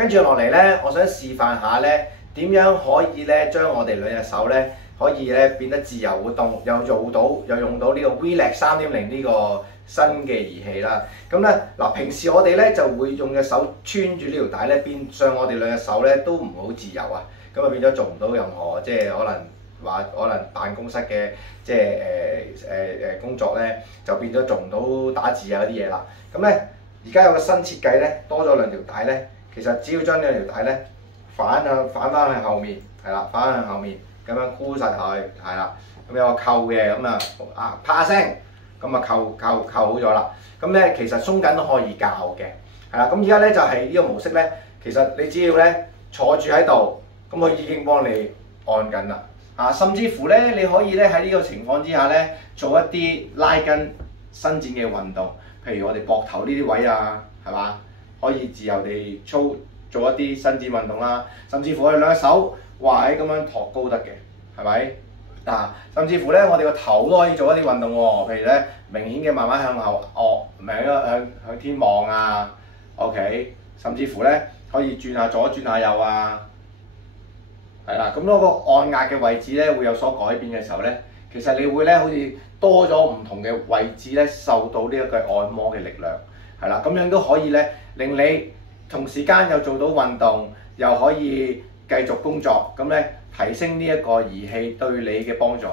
跟住落嚟咧，我想示範下咧點樣可以咧將我哋兩隻手咧可以咧變得自由活動，又用到呢個 Relax 3.0呢個新嘅儀器啦。咁咧嗱，平時我哋咧就會用隻手穿住呢條帶咧，變相我哋兩隻手咧都唔好自由啊。咁啊變咗做唔到任何即係可能辦公室嘅即係工作咧，就變咗做唔到打字啊嗰啲嘢啦。咁咧而家有個新設計咧，多咗兩條帶咧。其實只要將兩條帶咧反翻去後面，係啦，反向後面咁樣箍實佢，係啦。咁有個扣嘅，咁啪聲，咁啊扣好咗啦。咁咧其實鬆緊都可以校嘅，係啦。咁而家咧就係呢個模式咧，其實你只要咧坐住喺度，咁佢已經幫你按緊啦。甚至乎咧你可以咧喺呢個情況之下咧做一啲拉筋伸展嘅運動，譬如我哋膊頭呢啲位啊，係嘛？可以自由地做一啲伸展運動啦，甚至乎我哋兩隻手咁樣托高得嘅，係咪？甚至乎咧我哋個頭都可以做一啲運動喎，譬如咧明顯嘅慢慢向後向天望啊 ，OK， 甚至乎咧可以轉下左轉下右啊，係啦，咁嗰個按壓嘅位置咧會有所改變嘅時候咧，其實你會咧好似多咗唔同嘅位置咧受到呢一個按摩嘅力量。係啦，咁樣都可以咧，令你同時間又做到運動，又可以繼續工作，咁咧提升呢一個儀器對你嘅幫助。